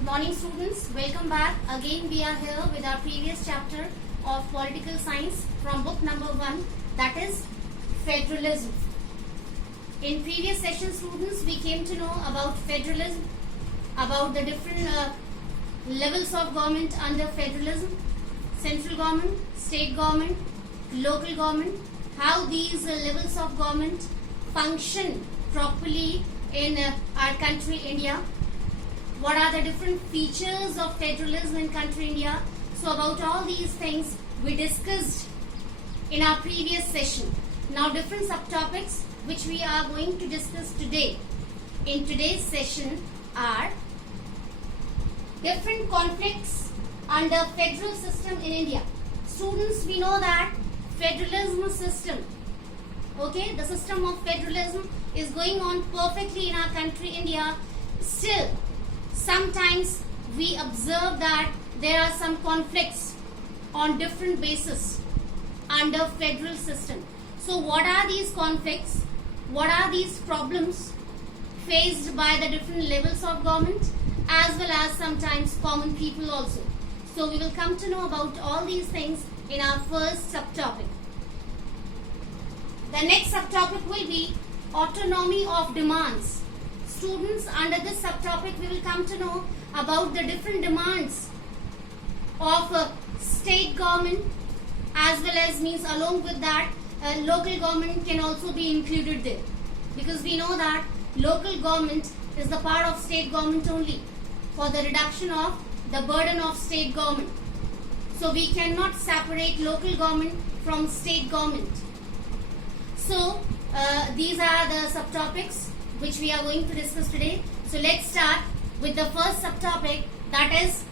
Good morning students, welcome back. Again we are here with our previous chapter of political science from book number 1, that is federalism. In previous session students we came to know about federalism, about the different levels of government under federalism, central government, state government, local government, how these levels of government function properly in our country India. What are the different features of federalism in country India? So about all these things we discussed in our previous session. Now different subtopics which we are going to discuss today in today's session are different conflicts under federal system in India. Students, we know that federalism system, okay, the system of federalism is going on perfectly in our country India. Still, sometimes we observe that there are some conflicts on different bases under federal system. So what are these conflicts? What are these problems faced by the different levels of government as well as sometimes common people also? So we will come to know about all these things in our first subtopic. The next subtopic will be autonomy of demands. Students, under this subtopic we will come to know about the different demands of state government, as well as means along with that local government can also be included there, because we know that local government is the part of state government only for the reduction of the burden of state government. So we cannot separate local government from state government. So these are the subtopics which we are going to discuss today. So let's start with the first subtopic, that is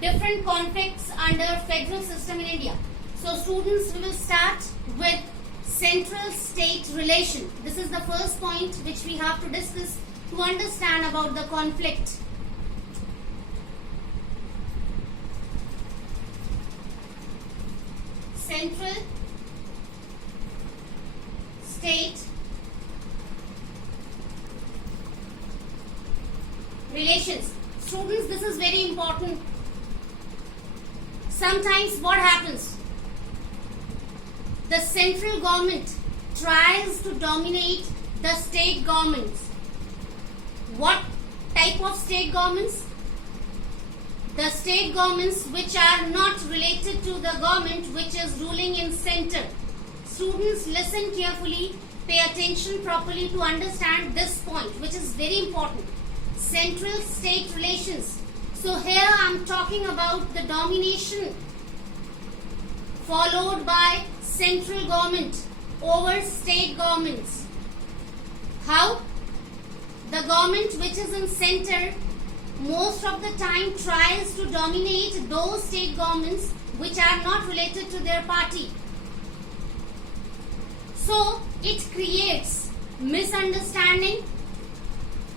different conflicts under federal system in India. So students, we will start with central state relation. This is the first point which we have to discuss to understand about the conflict. Central state relations. Students, this is very important. Sometimes what happens? The central government tries to dominate the state governments. What type of state governments? The state governments which are not related to the government which is ruling in center. Students, listen carefully, pay attention properly to understand this point, which is very important. Central state relations. So here I am talking about the domination followed by central government over state governments. How? The government which is in center most of the time tries to dominate those state governments which are not related to their party. So it creates misunderstanding.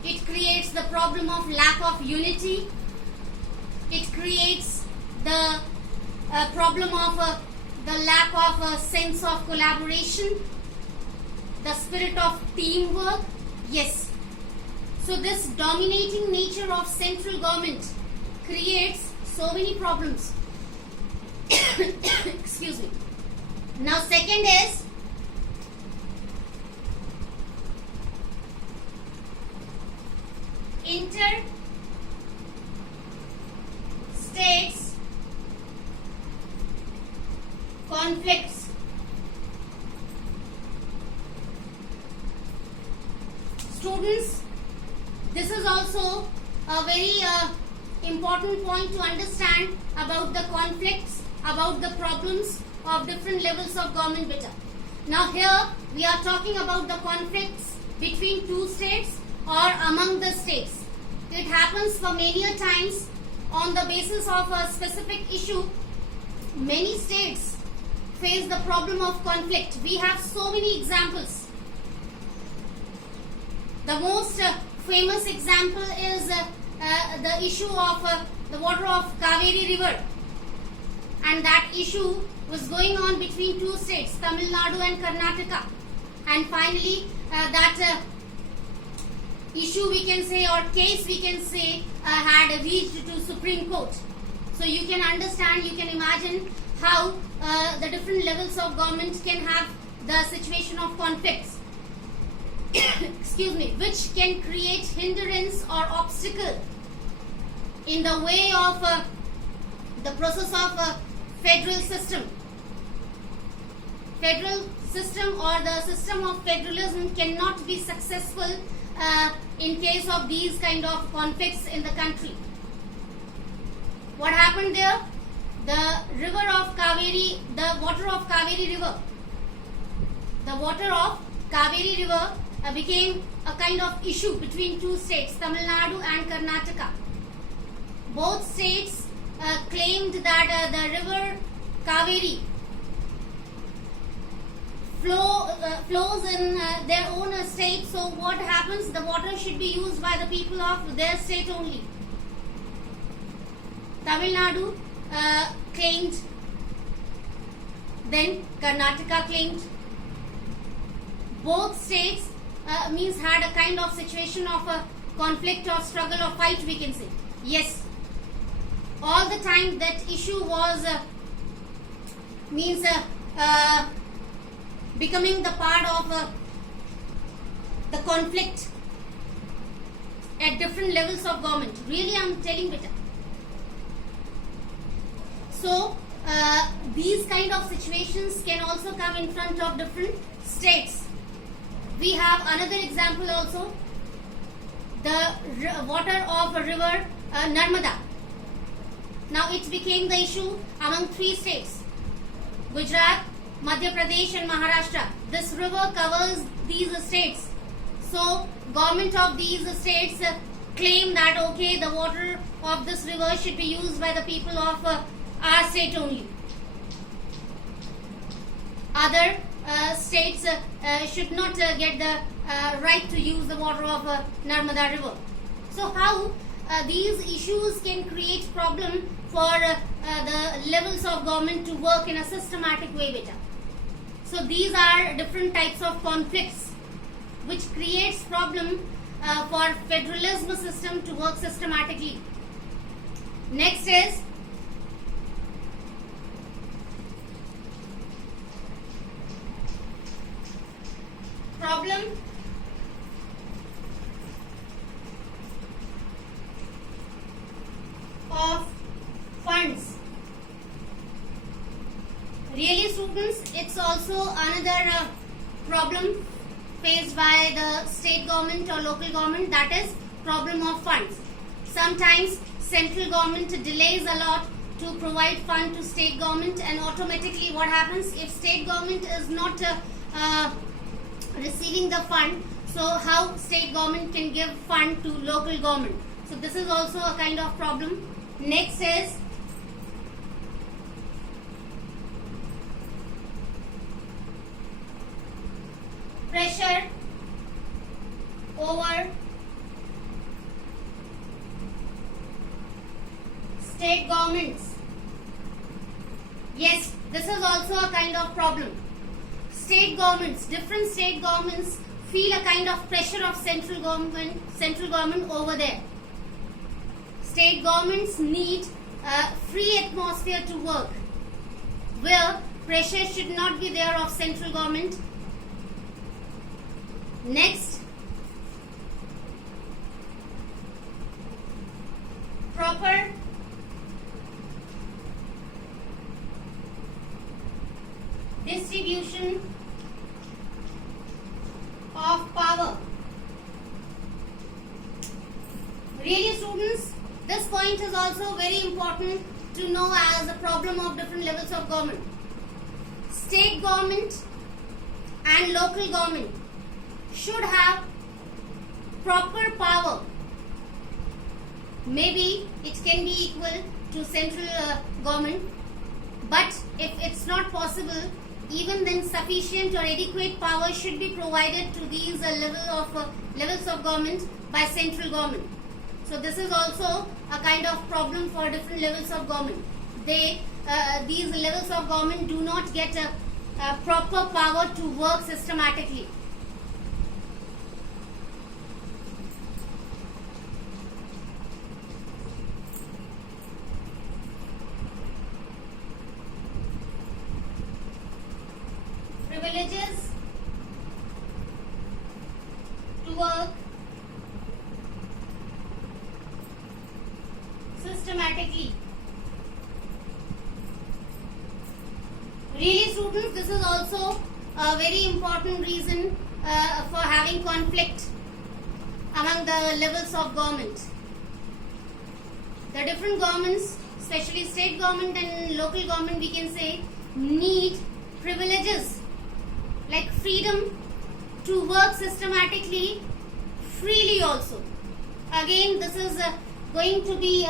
It creates the problem of lack of unity. It creates the problem of the lack of a sense of collaboration, the spirit of teamwork. Yes. So this dominating nature of central government creates so many problems. Excuse me. Now second is inter-states conflicts. Students, this is also a very important point to understand about the conflicts, about the problems of different levels of government beta. Now here we are talking about the conflicts between two states or among the states. It happens for many a times on the basis of a specific issue. Many states face the problem of conflict. We have so many examples. The most famous example is the issue of the water of Kaveri river, and that issue was going on between two states, Tamil Nadu and Karnataka, and finally that issue we can say, or case we can say, had reached to Supreme Court. So you can understand, you can imagine how the different levels of government can have the situation of conflicts excuse me, which can create hindrance or obstacle in the way of the process of federal system. Federal system or the system of federalism cannot be successful in case of these kind of conflicts in the country. What happened there? The river of Kaveri, the water of Kaveri river, the water of Kaveri river became a kind of issue between two states, Tamil Nadu and Karnataka. Both states claimed that the river Kaveri flows in their own state. So what happens? The water should be used by the people of their state only. Tamil Nadu claimed, then Karnataka claimed. Both states means had a kind of situation of a conflict or struggle or fight, we can say. Yes, all the time that issue was becoming the part of the conflict at different levels of government. Really, I am telling better. So these kind of situations can also come in front of different states. We have another example also, the water of river Narmada. Now it became the issue among three states, Gujarat, Madhya Pradesh and Maharashtra. This river covers these states. So government of these states claim that okay, the water of this river should be used by the people of our state only. Other states should not get the right to use the water of Narmada river. So how these issues can create problem for the levels of government to work in a systematic way better. So these are different types of conflicts which creates problem for federalism system to work systematically. Next is problem of funds. Really students, it's also another problem faced by the state government or local government, that is problem of funds. Sometimes central government delays a lot to provide fund to state government, and automatically what happens if state government is not receiving the fund, so how state government can give fund to local government? So this is also a kind of problem. Next is pressure over state governments. Yes, this is also a kind of problem. State governments, different state governments feel a kind of pressure of central government over there. State governments need a free atmosphere to work, where pressure should not be there of central government. Next, proper distribution of power. Really students, this point is also very important to know as a problem of different levels of government. State government and local government should have proper power. Maybe it can be equal to central government, but if it's not possible, even then sufficient or adequate power should be provided to these levels of government by central government. So this is also a kind of problem for different levels of government. These levels of government do not get a proper power to work systematically. privileges to work systematically. Really students, this is also a very important reason for having conflict among the levels of government. The different governments, especially state government and local government, we can say, need privileges like freedom to work systematically, freely also. Again, this is going to be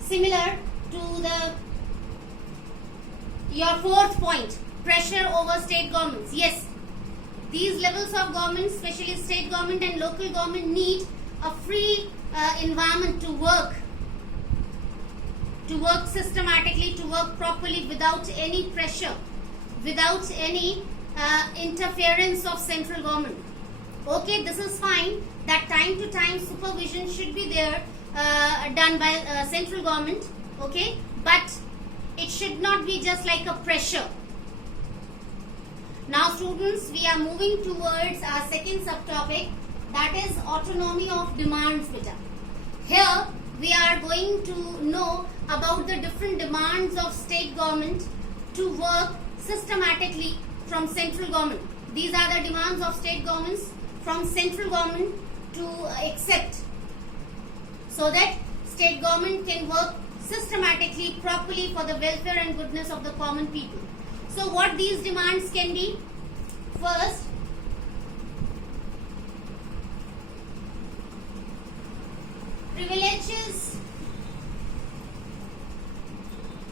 similar to your fourth point, pressure over state governments. Yes, these levels of government, especially state government and local government, need a free environment to work systematically, to work properly without any pressure, without any interference of central government. Okay, this is fine that time to time supervision should be there done by central government, okay, but it should not be just like a pressure. Now students, we are moving towards our second subtopic, that is autonomy of demands beta. Here we are going to know about the different demands of state government to work systematically from central government. These are the demands of state governments from central government to accept, so that state government can work systematically, properly for the welfare and goodness of the common people. So what these demands can be? First, privileges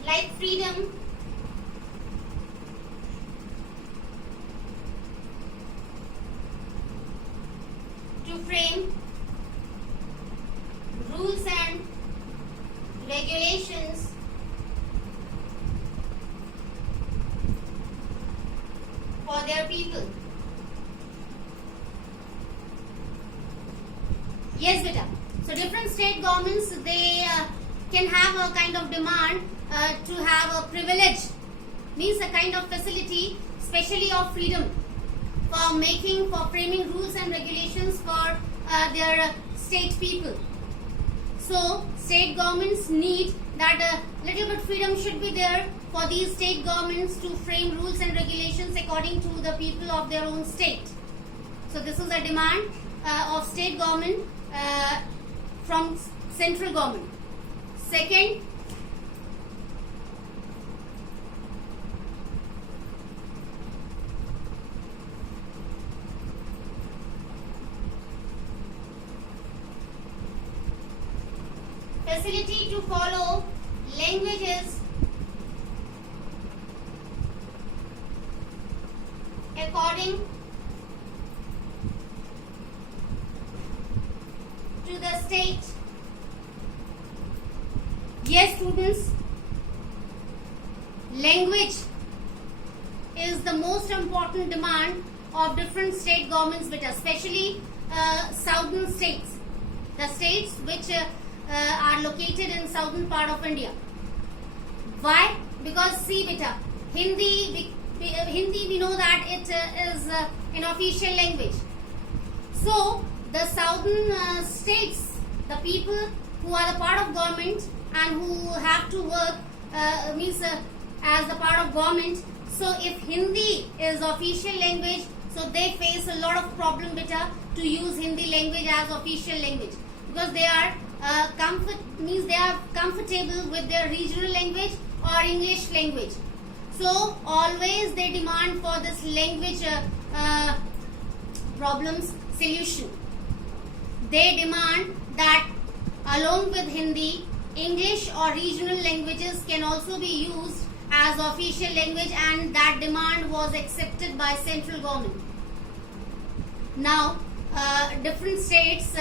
like freedom to frame rules and regulations for their people. Yes, beta. So different state governments, they can have a kind of demand to have a privilege, means a kind of facility, especially of freedom for framing rules and regulations for their state people. So state governments need that little bit freedom should be there for these state governments to frame rules and regulations according to the people of their own state. So this is a demand of state government from central government. Second, facility to follow languages according to the state. Yes, students, language is the most important demand of different state governments, but especially southern states, the states which are located in southern part of India. Why? Because see beta, Hindi we know that it is an official language. So the southern states, the people who are the part of government and who have to work as the part of government. So if Hindi is official language, so they face a lot of problem beta to use Hindi language as official language, because they are they are comfortable with their regional language or English language. So always they demand for this language problems solution. They demand that along with Hindi, English or regional languages can also be used as official language, and that demand was accepted by central government. Now different states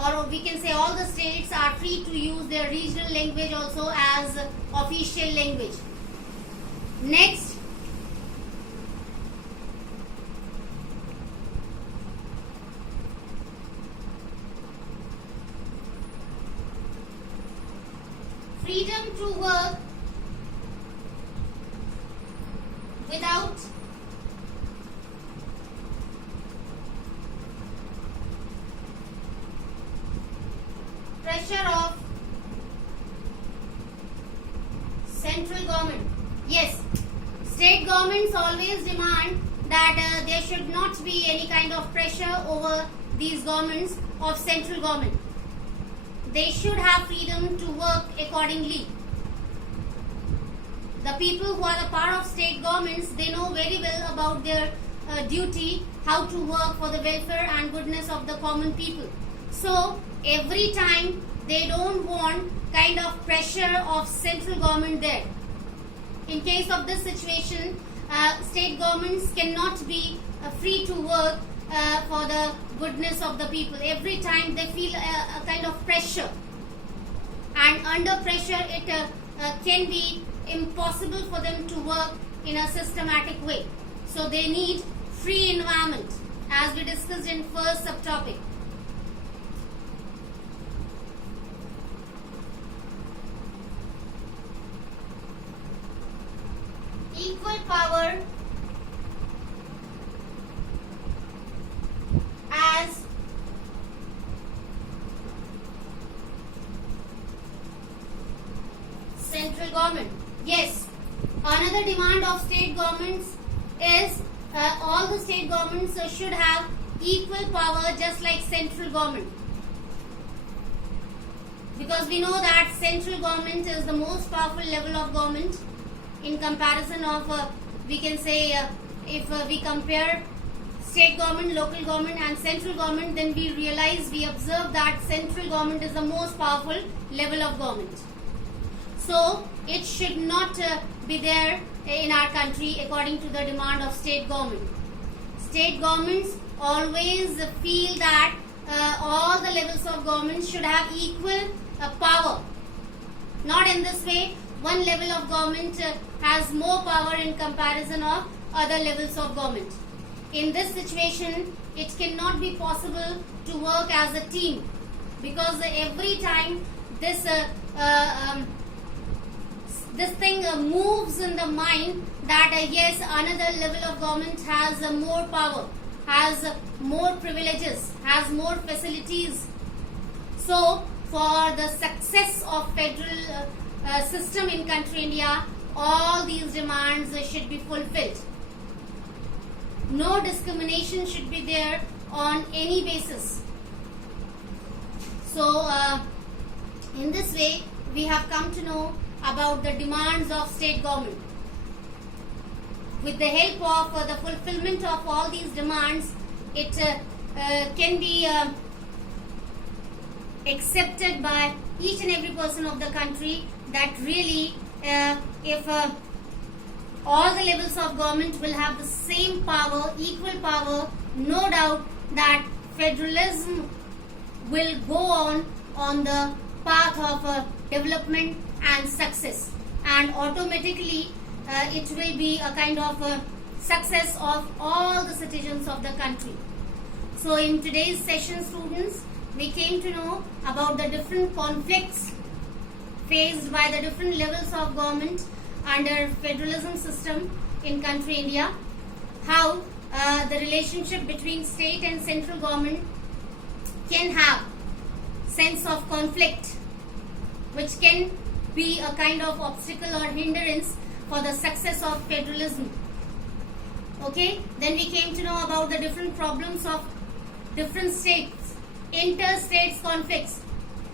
or we can say all the states are free to use their regional language also as official language. Next, freedom to work without pressure of central government. Yes, state governments always demand that there should not be any kind of pressure over these governments of central government. They should have freedom to work accordingly. The people who are the part of state governments, they know very well about their duty, how to work for the welfare and goodness of the common people. So every time they don't want kind of pressure of central government there. In case of this situation, state governments cannot be free to work for the goodness of the people. Every time they feel a kind of pressure, and under pressure it can be impossible for them to work in a systematic way. So they need free environment, as we discussed in first subtopic. Equal power as central government. Yes, another demand of state governments is all the state governments should have equal power just like central government. Because we know that central government is the most powerful level of government in comparison of, we can say, if we compare state government, local government and central government, then we realize, we observe that central government is the most powerful level of government. So it should not be there in our country according to the demand of state government. State governments always feel that all the levels of government should have equal power. Not in this way, one level of government has more power in comparison of other levels of government. In this situation, it cannot be possible to work as a team, because every time this thing moves in the mind that yes, another level of government has more power, has more privileges, has more facilities. So for the success of federal system in country India, all these demands should be fulfilled. No discrimination should be there on any basis. So in this way, we have come to know about the demands of state government. With the help of the fulfillment of all these demands, it can be accepted by each and every person of the country that really if all the levels of government will have the same power, equal power, no doubt that federalism will go on the path of development and success, and automatically it will be a kind of success of all the citizens of the country. So in today's session, students, we came to know about the different conflicts faced by the different levels of government under federalism system in country India, how the relationship between state and central government can have sense of conflict, which can be a kind of obstacle or hindrance for the success of federalism. Okay, then we came to know about the different problems of different states, inter-states conflicts.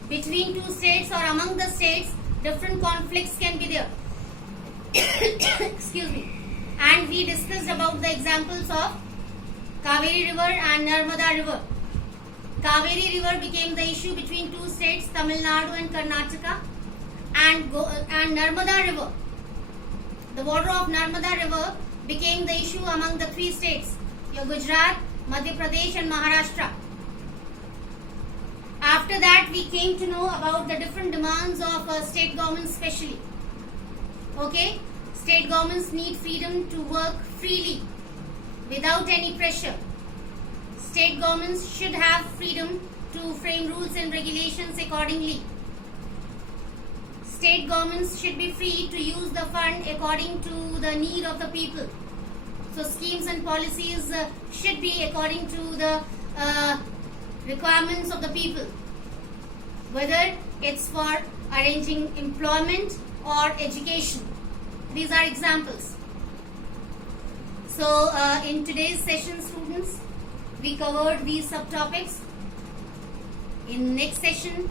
Between two states or among the states, different conflicts can be there. Excuse me. And we discussed about the examples of Kaveri River and Narmada River. Kaveri River became the issue between two states, Tamil Nadu and Karnataka, and Narmada River. The water of Narmada River became the issue among the three states, Gujarat, Madhya Pradesh and Maharashtra. After that, we came to know about the different demands of state governments especially. Okay, state governments need freedom to work freely without any pressure. State governments should have freedom to frame rules and regulations accordingly. State governments should be free to use the fund according to the need of the people. So schemes and policies should be according to the requirements of the people. whether it's for arranging employment or education. These are examples. So in today's session, students, we covered these subtopics. In next session,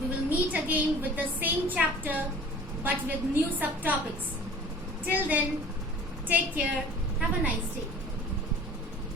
we will meet again with the same chapter but with new subtopics. Till then, take care. Have a nice day.